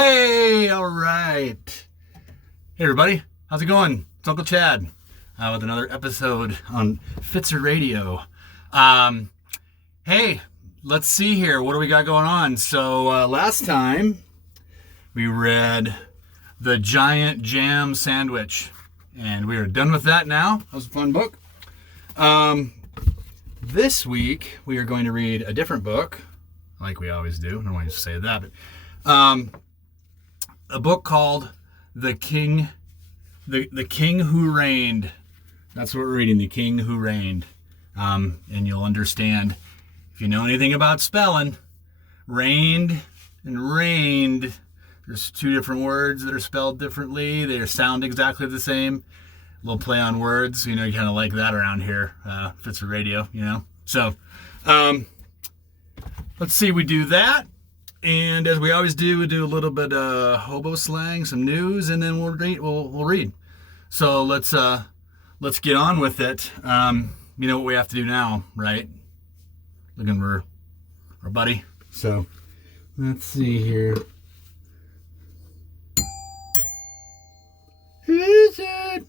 Hey, all right. Hey, everybody. How's it going? It's Uncle Chad with another episode on Fitzer Radio. Hey, let's see here. What do we got going on? So last time we read The Giant Jam Sandwich, and we are done with that now. That was a fun book. This week we are going to read a different book, like we always do. I don't want to say that, but a book called The King Who Reigned. That's what we're reading, The King Who Reigned. And you'll understand, if you know anything about spelling, reigned and reigned, there's two different words that are spelled differently. They sound exactly the same. A little play on words, you kind of like that around here, Fitzer Radio, So, let's see, we do that. And as we always do, we do a little bit of hobo slang, some news, and then we'll read. So let's get on with it. You know what we have to do now, right? Looking for our buddy. So let's see here. Who is it?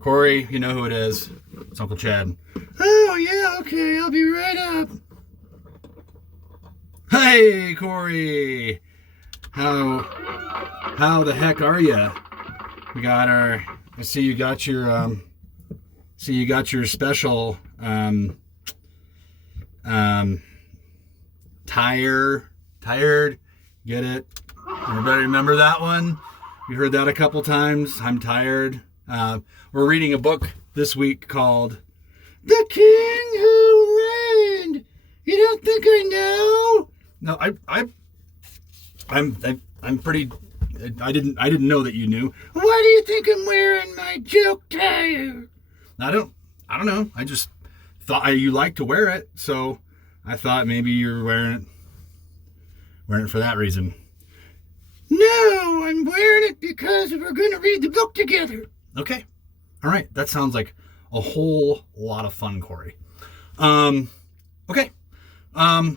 Corey, you know who it is. It's Uncle Chad. Oh yeah, okay, I'll be right up. Hey, Corey! How the heck are you? We got I see you got your special tired. Get it? Everybody remember that one? You heard that a couple times. I'm tired. We're reading a book this week called The King Who Reigned. You don't think I know? No, I'm pretty. I didn't know that you knew. Why do you think I'm wearing my joke tie? I don't know. I just thought you liked to wear it, so I thought maybe you're wearing it for that reason. No, I'm wearing it because we're going to read the book together. Okay, all right. That sounds like a whole lot of fun, Corey. Okay.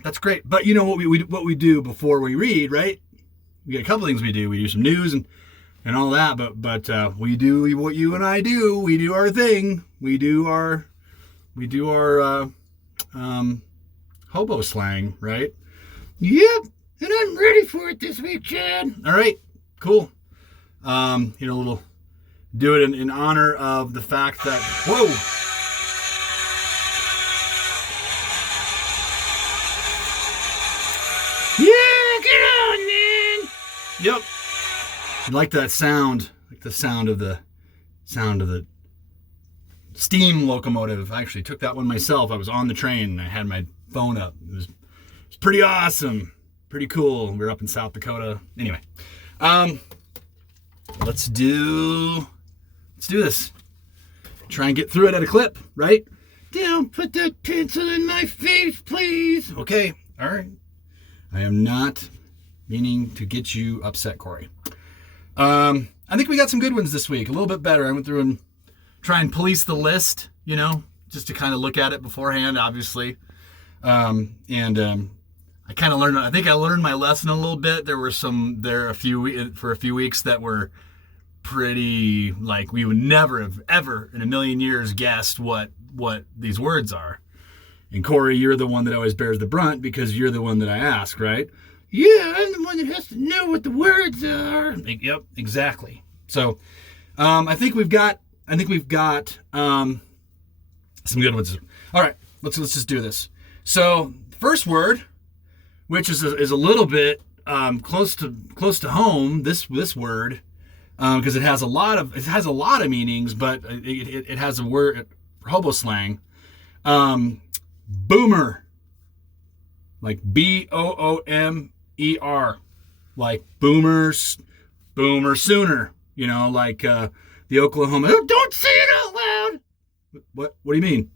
That's great. But you know what we do before we read, right? We got a couple things we do. We do some news and all that, but we do what you and I do. We do our thing. We do our hobo slang, right? Yep. And I'm ready for it this week, Chad. All right. Cool. We'll do it in honor of the fact that whoa. Yep. I like that sound, like the sound of the steam locomotive. I actually took that one myself. I was on the train and I had my phone up. It was pretty awesome, pretty cool. We were up in South Dakota. Anyway, let's do this. Try and get through it at a clip, right? Don't put that pencil in my face, please. Okay, all right. I am not meaning to get you upset, Corey. I think we got some good ones this week. A little bit better. I went through and try and police the list, just to kind of look at it beforehand, obviously. I kind of learned. I think I learned my lesson a little bit. There were a few weeks that were pretty like we would never have ever in a million years guessed what these words are. And Corey, you're the one that always bears the brunt because you're the one that I ask, right? Yeah, I'm the one that has to know what the words are. Yep, exactly. So, I think we've got some good ones. All right, let's just do this. So, the first word, which is a little bit close to home. This word, because it has a lot of meanings, but it has a word for hobo slang. Boomer, like BOOMER, like boomer sooner, like the Oklahoma. Oh, don't say it out loud. What do you mean?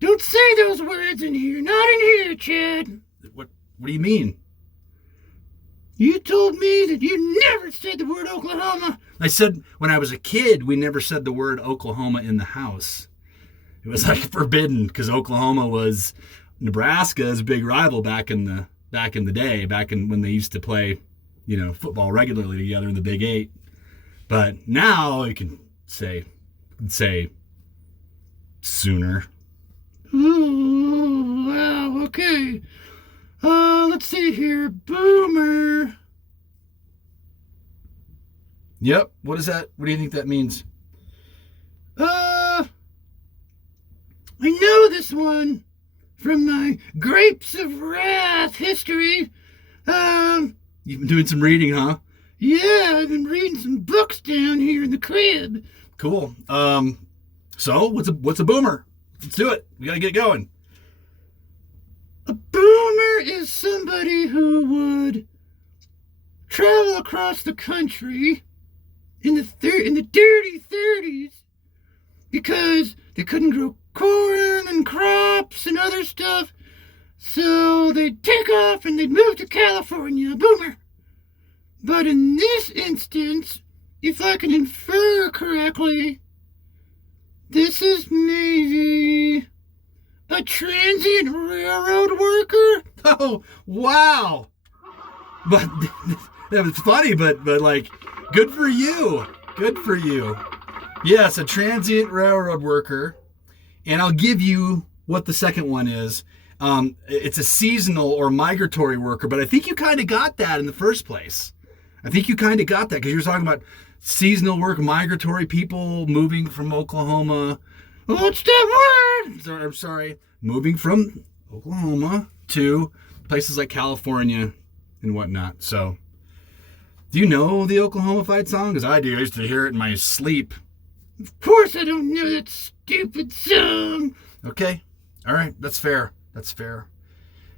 Don't say those words in here. Not in here, Chad. What do you mean? You told me that you never said the word Oklahoma. I said when I was a kid, we never said the word Oklahoma in the house. It was like forbidden because Oklahoma was Nebraska's big rival back in the day, back in when they used to play football regularly together in the Big Eight. But now you can say Sooner. Ooh, wow, okay. Let's see here. Boomer. Yep. What is that? What do you think that means? I know this one from my Grapes of Wrath history. You've been doing some reading, huh? Yeah, I've been reading some books down here in the crib. Cool. So what's a boomer? Let's do it. We gotta get going. A boomer is somebody who would travel across the country in the dirty 30s because they couldn't grow corn and crops and other stuff, so they'd take off and they'd move to California. Boomer. But in this instance, if I can infer correctly, this is maybe a transient railroad worker? Oh, wow. But that was funny, but like, good for you. Good for you. Yes, a transient railroad worker. And I'll give you what the second one is. It's a seasonal or migratory worker, but I think you kind of got that in the first place. I think you kind of got that because you were talking about seasonal work, migratory people moving from Oklahoma. What's that word? I'm sorry. Moving from Oklahoma to places like California and whatnot. So, do you know the Oklahoma fight song? Because I do. I used to hear it in my sleep. Of course I don't know that stupid song. Okay. All right. That's fair. That's fair.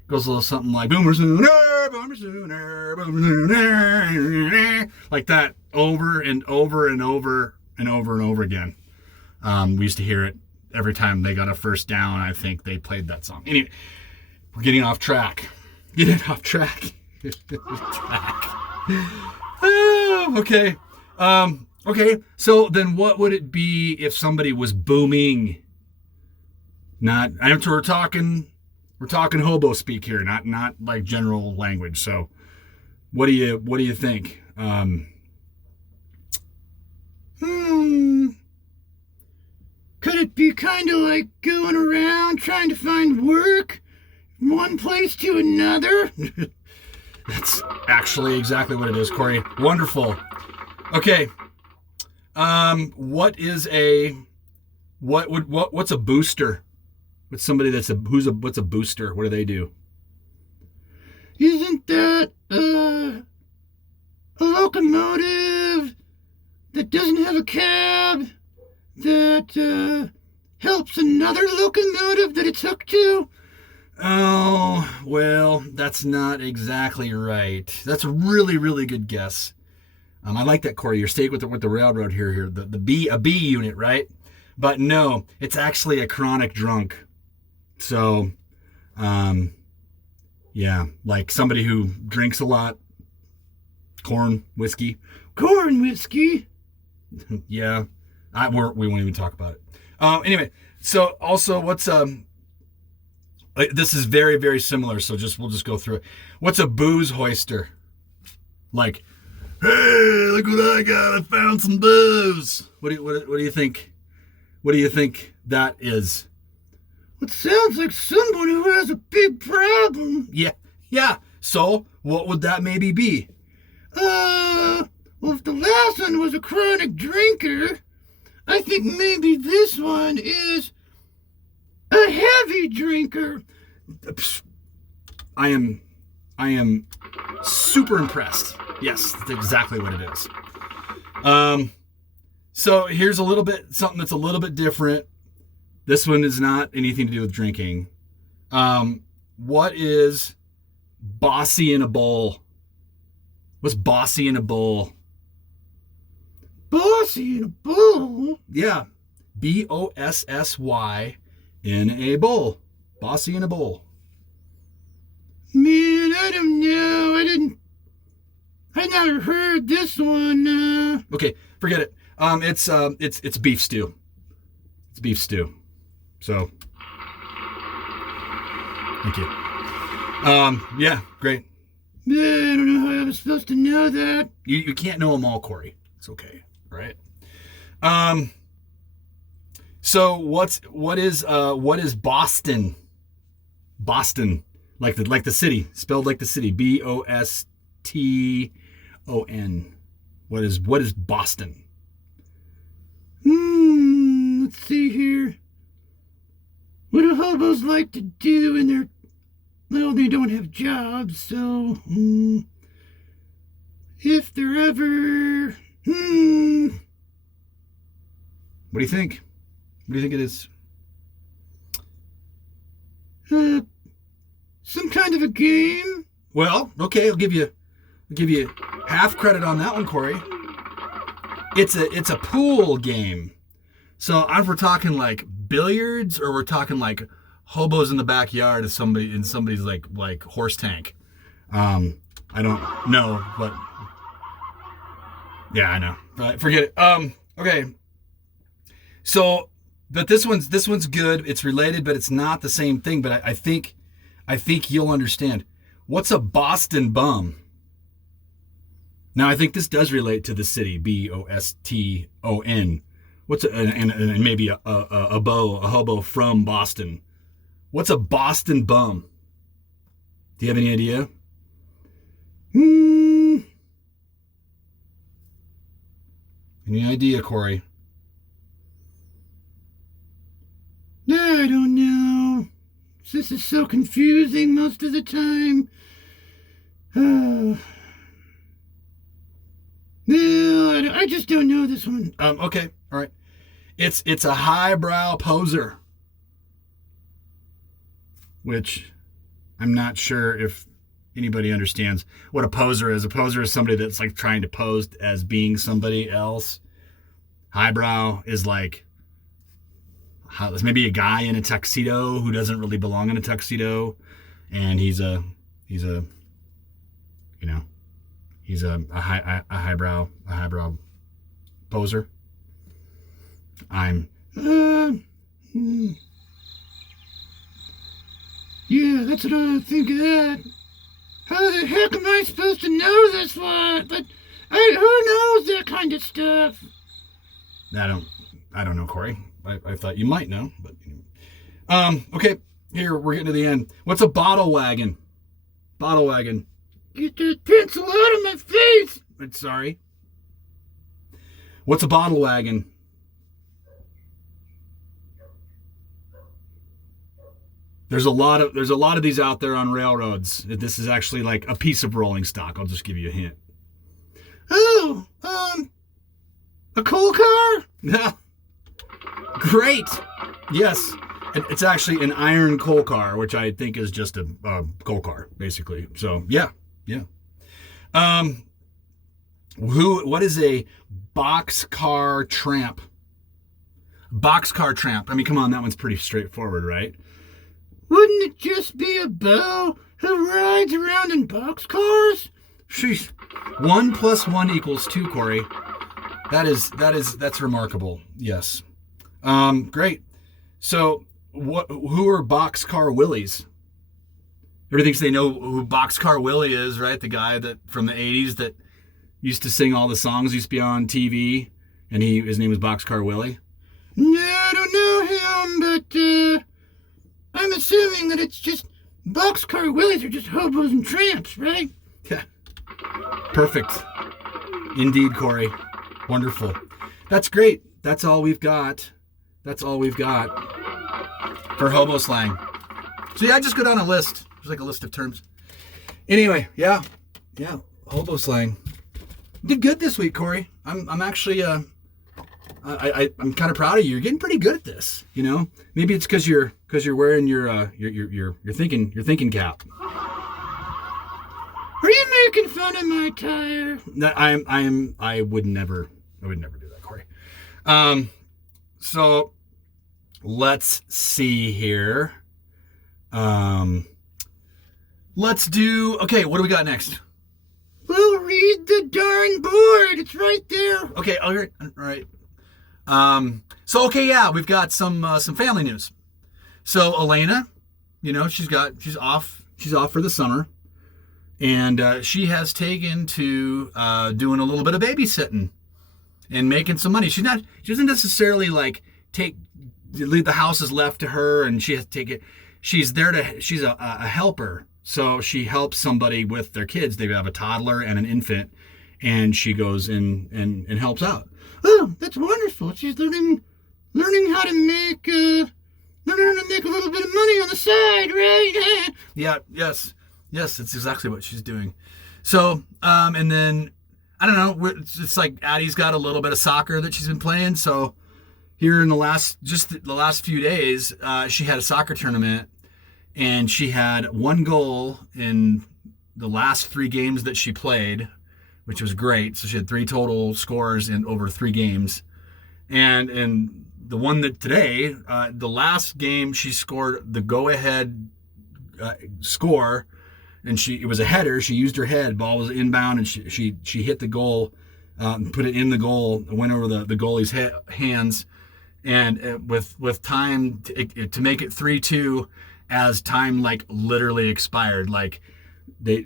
Goes a little something like Boomer Sooner, Boomer Sooner, Boomer Sooner, like that over and over and over and over and over again. We used to hear it every time they got a first down. I think they played that song. Anyway, we're getting off track. Oh, okay. Okay. So then, what would it be if somebody was booming? We're talking hobo speak here, not like general language. So, what do you think? Could it be kind of like going around trying to find work from one place to another? That's actually exactly what it is, Corey. Wonderful. Okay. What's a booster? What's somebody what's a booster? What do they do? Isn't that a locomotive that doesn't have a cab that helps another locomotive that it's hooked to? Oh, well, that's not exactly right. That's a really, really good guess. I like that, Corey. You're staying with the railroad here. A B unit, right? But no, it's actually a chronic drunk. So, yeah, like somebody who drinks a lot. Corn whiskey. Yeah, we won't even talk about it. Anyway, so also what's this is very, very similar. So we'll just go through it. What's a booze hoister? Like, hey, look what I got! I found some booze. What do you think? What do you think that is? It sounds like someone who has a big problem. Yeah. So, what would that maybe be? Well, if the last one was a chronic drinker, I think maybe this one is a heavy drinker. I am super impressed. Yes, that's exactly what it is. So here's something that's a little bit different. This one is not anything to do with drinking. What is bossy in a bowl? What's bossy in a bowl? Bossy in a bowl? Yeah. BOSSY in a bowl. Bossy in a bowl. Man, I don't know. I never heard this one. Okay, forget it. It's beef stew. It's beef stew. So, thank you. Yeah, great. Yeah, I don't know how I was supposed to know that. You can't know them all, Corey. It's okay, right? So what is Boston? Boston, like the city, spelled like the city. Boston. What is Boston? Let's see here. What do hobos like to do in their... Well, they don't have jobs, so... if they're ever... What do you think? What do you think it is? Some kind of a game? Well, okay, I'll give you half credit on that one, Corey. It's a pool game. So if we're talking like billiards, or we're talking like hobos in the backyard of somebody's like horse tank. I don't know, but yeah, I know. Right, forget it. Okay. So, but this one's good. It's related, but it's not the same thing. But I think you'll understand. What's a Boston bum? Now, I think this does relate to the city, Boston. What's and maybe a hobo from Boston. What's a Boston bum? Do you have any idea? Any idea, Corey? I don't know. This is so confusing most of the time. No, I just don't know this one. Okay, all right. It's a highbrow poser, which I'm not sure if anybody understands what a poser is. A poser is somebody that's like trying to pose as being somebody else. Highbrow is like maybe a guy in a tuxedo who doesn't really belong in a tuxedo, and he's a highbrow poser. Yeah, that's what I think of that. How the heck am I supposed to know this one? But who knows that kind of stuff? I don't know, Corey. I thought you might know, but okay. Here, we're getting to the end. What's a bottle wagon? Bottle wagon. Get that pencil out of my face! I'm sorry. What's a bottle wagon? There's a lot of these out there on railroads. This is actually like a piece of rolling stock. I'll just give you a hint. Oh, a coal car? Yeah. Great. Yes. It's actually an iron coal car, which I think is just a coal car, basically. So, yeah. What is a boxcar tramp? Boxcar tramp. I mean, come on, that one's pretty straightforward, right? Wouldn't it just be a beau who rides around in boxcars? Sheesh. 1 + 1 = 2, Corey. That's remarkable. Yes. Great. So, who are Boxcar Willies? Everybody thinks they know who Boxcar Willie is, right? The guy that from the 80s that used to sing all the songs, used to be on TV, and his name was Boxcar Willie. No, I don't know him, but I'm assuming that it's just Boxcar Willies are just hobos and tramps, right? Yeah. Perfect. Indeed, Corey. Wonderful. That's great. That's all we've got. For hobo slang. So yeah, I just go down a list. There's like a list of terms. Anyway, yeah, hobo slang. Did good this week, Corey. I'm actually I'm kind of proud of you. You're getting pretty good at this. You know, maybe it's because you're wearing your thinking cap. Are you making fun of my tire? No, I would never do that, Corey. So let's see here. Let's do, okay, what do we got next? Well, read the darn board. It's right there. Okay, all right. So okay, yeah, we've got some family news. So Elena, you know, she's off for the summer. And she has taken to doing a little bit of babysitting and making some money. She doesn't necessarily like leave the house is left to her and she has to take it. She's a helper. So she helps somebody with their kids. They have a toddler and an infant, and she goes in and helps out. Oh, that's wonderful. She's learning how to make a little bit of money on the side, right? Yeah, yes, that's exactly what she's doing. So, and then I don't know. It's like Addie's got a little bit of soccer that she's been playing. So here in the last few days, she had a soccer tournament, and she had one goal in the last 3 games that she played, which was great. So she had 3 total scores in over 3 games, and the one that today, the last game, she scored the go-ahead score, and it was a header. She used her head. Ball was inbound, and she hit the goal, put it in the goal, went over the goalie's hands, and with time to make it 3-2, as time like literally expired. Like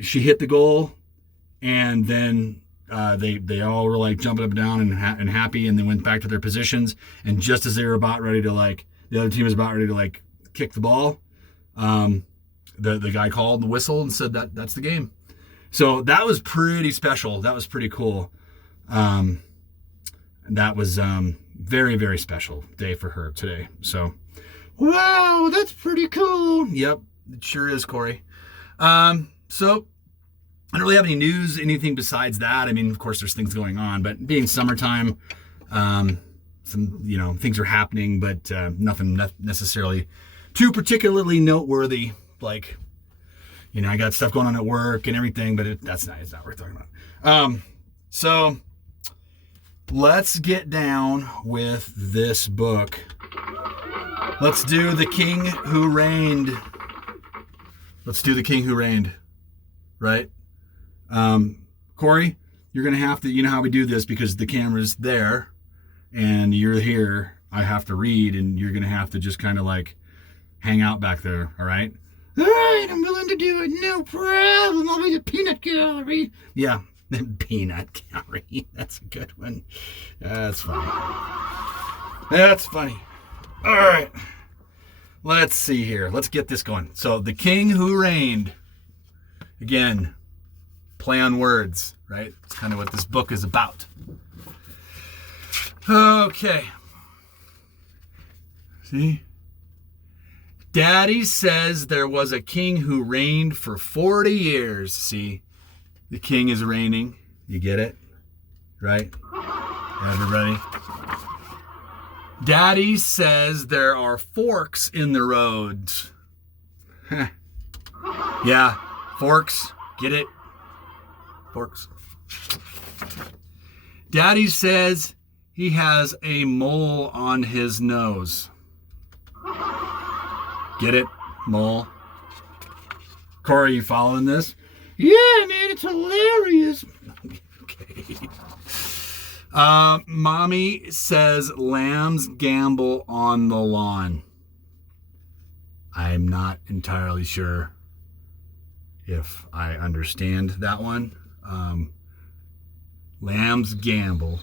she hit the goal, and then they all were like jumping up and down and happy, and they went back to their positions. And just as they were about ready to the other team was about ready to kick the ball, the guy called the whistle and said that's the game. So that was pretty special. That was pretty cool. That was very, very special day for her today. So, wow, that's pretty cool. Yep, it sure is, Corey. So I don't really have any news, anything besides that. I mean, of course, there's things going on, but being summertime, some things are happening, but nothing necessarily too particularly noteworthy. Like, I got stuff going on at work and everything, but it's not worth talking about. So let's get down with this book. Let's do The King Who Reigned. Right? Corey, you're going to have to, you know how we do this, because the camera's there and you're here. I have to read, and you're going to have to just kind of hang out back there. All right? All right, I'm willing to do it. No problem. I'll be the peanut gallery. Yeah, the peanut gallery. That's a good one. That's funny. All right. Let's see here. Let's get this going. So, The King Who Reigned. Again, play on words, right? It's kind of what this book is about. Okay. See? Daddy says there was a king who reigned for 40 years. See? The king is reigning. You get it? Right? Everybody? Daddy says there are forks in the roads. Yeah, forks. Get it? Forks. Daddy says he has a mole on his nose. Get it? Mole. Corey, you following this? Yeah, man, it's hilarious. Okay. Mommy says lambs gamble on the lawn. I'm not entirely sure if I understand that one. Lambs gamble.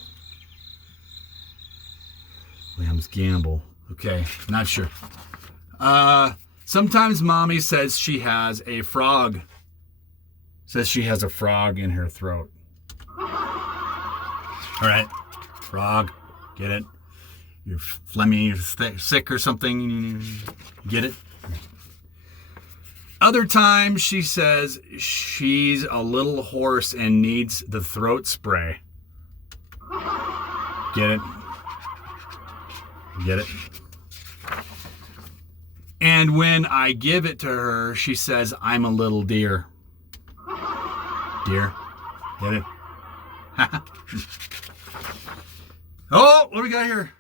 Lambs gamble. Okay, not sure. Sometimes Mommy says she has a frog. Says she has a frog in her throat. All right, frog, get it? You're phlegmy, you're sick or something, get it? Other times she says she's a little hoarse and needs the throat spray. Get it? Get it? And when I give it to her, she says I'm a little deer. Deer? Get it? Oh, what do we got here?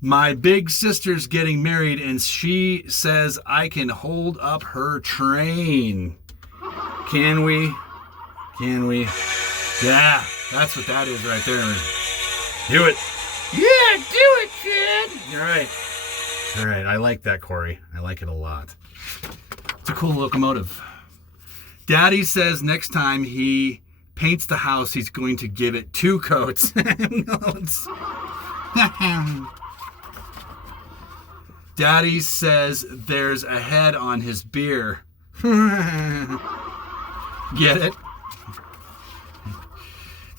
My big sister's getting married, and she says I can hold up her train. Can we? Yeah, that's what that is right there. Do it. Yeah, do it, kid. You're right. All right, I like that, Corey. I like it a lot. It's a cool locomotive. Daddy says next time he paints the house, he's going to give it 2 coats. Daddy says there's a head on his beer. Get it?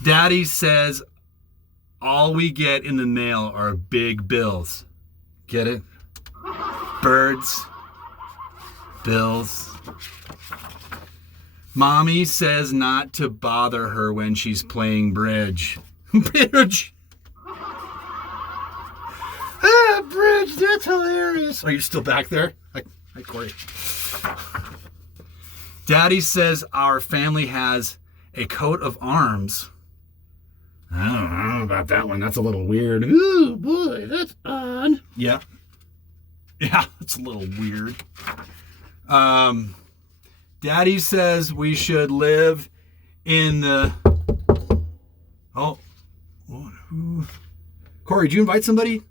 Daddy says all we get in the mail are big bills. Get it? Birds. Bills. Mommy says not to bother her when she's playing bridge. Bridge. Ah, bridge, that's hilarious. Are you still back there? Hi, Corey. Daddy says our family has a coat of arms. I don't know about that one. That's a little weird. Ooh, boy, that's odd. Yeah. Yeah, it's a little weird. Daddy says we should live in the... Oh. Corey, did you invite somebody?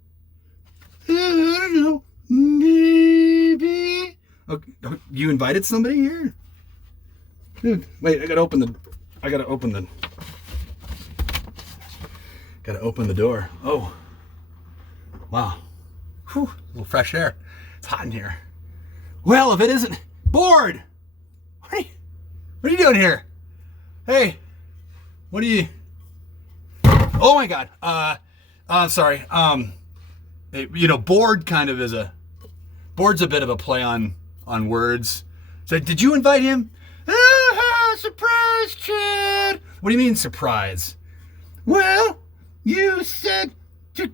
I don't know. Maybe. Okay. You invited somebody here? Wait, I gotta open the door. Oh. Wow. Whew, a little fresh air. It's hot in here. Well, if it isn't bored. What are you doing here? Hey. What are you? Oh my God. Sorry. Bored kind of is bored's a bit of a play on words. So did you invite him? Ah, surprise, Chad. What do you mean surprise? Well, you said to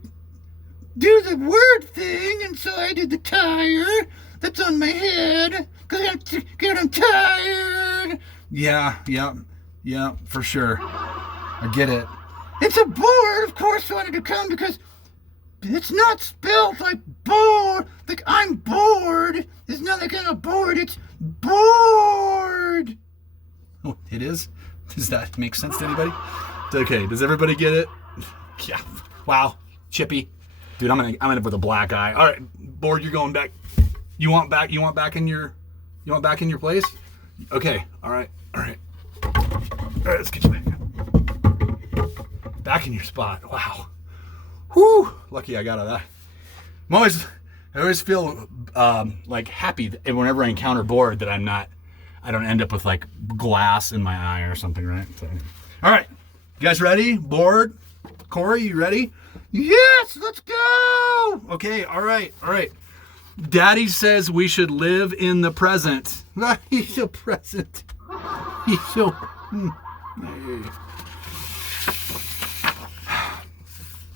do the word thing, and so I did the tire that's on my head, because I'm tired. Yeah, for sure. I get it. And so bored, of course, wanted to come because it's not spelled like bored, like I'm bored. It's not like I'm bored, it's bored. Oh, it is? Does that make sense to anybody? Okay, does everybody get it? Yeah. Wow. Chippy. Dude, I'm gonna end up with a black eye. All right, bored, you're going back. You want back in your place? Okay. All right, let's get you back. Back in your spot. Wow. Whew. Lucky I got out of that. I always feel like happy whenever I encounter bored that I don't end up with like glass in my eye or something, right? So, all right, you guys ready? Bored? Corey, you ready? Yes, let's go. Okay, all right. Daddy says we should live in the present. He's so present. He's so...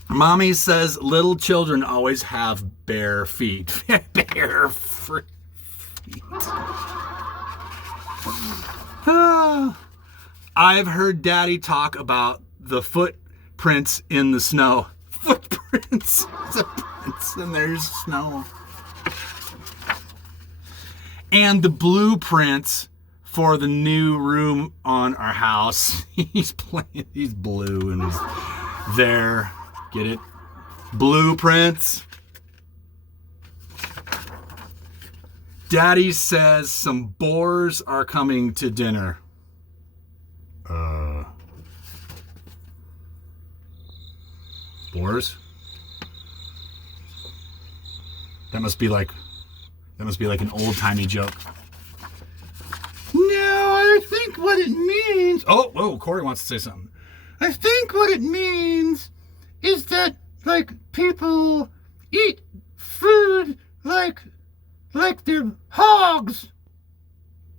Mommy says little children always have bare feet. Bare feet. I've heard Daddy talk about the footprints in the snow. Footprints. The prints and there's snow. And the blueprints for the new room on our he's blue and he's there. Get it? Blueprints. Daddy says some boars are coming to dinner. Boars? That must be like an old-timey joke. No, I think what it means... Oh, Corey wants to say something. I think what it means is that, like, people eat food like they're hogs.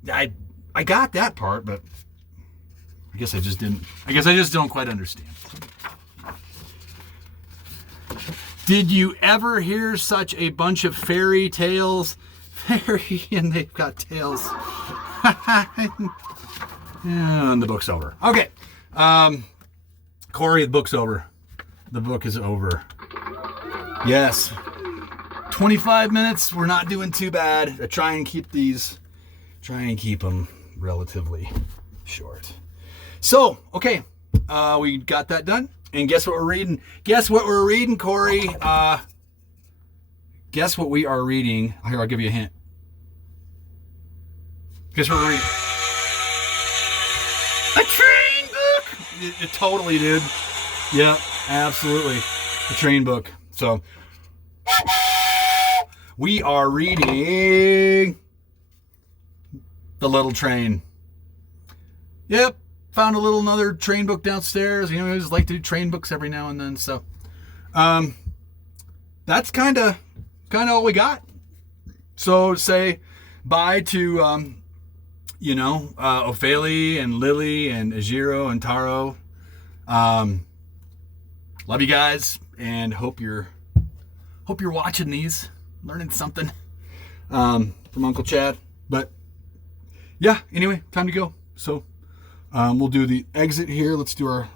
I got that part, but I guess I just don't quite understand. Did you ever hear such a bunch of fairy tales? Fairy, and they've got tails. And the book's over. Okay. Corey, the book's over. The book is over. Yes. 25 minutes. We're not doing too bad. I try and keep them relatively short. So, okay. We got that done. And guess what we're reading? Guess what we're reading, Corey? Guess what we are reading. Here, I'll give you a hint. Guess what we're reading. A train book? It totally, dude. Yeah, absolutely. A train book. So, we are reading The Little Train. Yep, found another train book downstairs. You know, I just like to do train books every now and then. So, that's kind of all we got. So say bye to Ophélie and Lily and Ejiro and Taro. Love you guys, and hope you're watching these, learning something from Uncle Chad. But yeah, anyway, time to go. So we'll do the exit here. Let's do our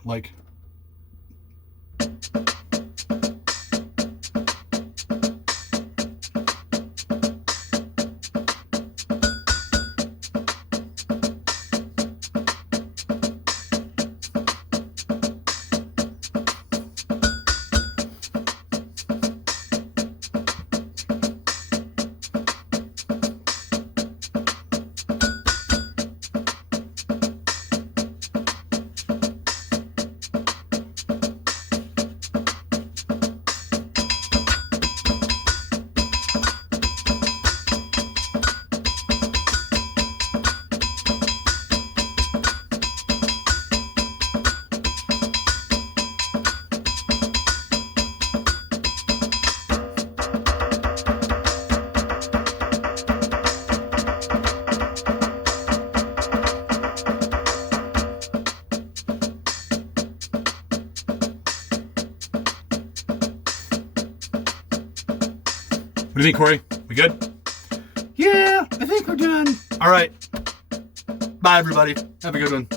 What do you think, Corey? We good? Yeah, I think we're done. All right. Bye, everybody. Have a good one.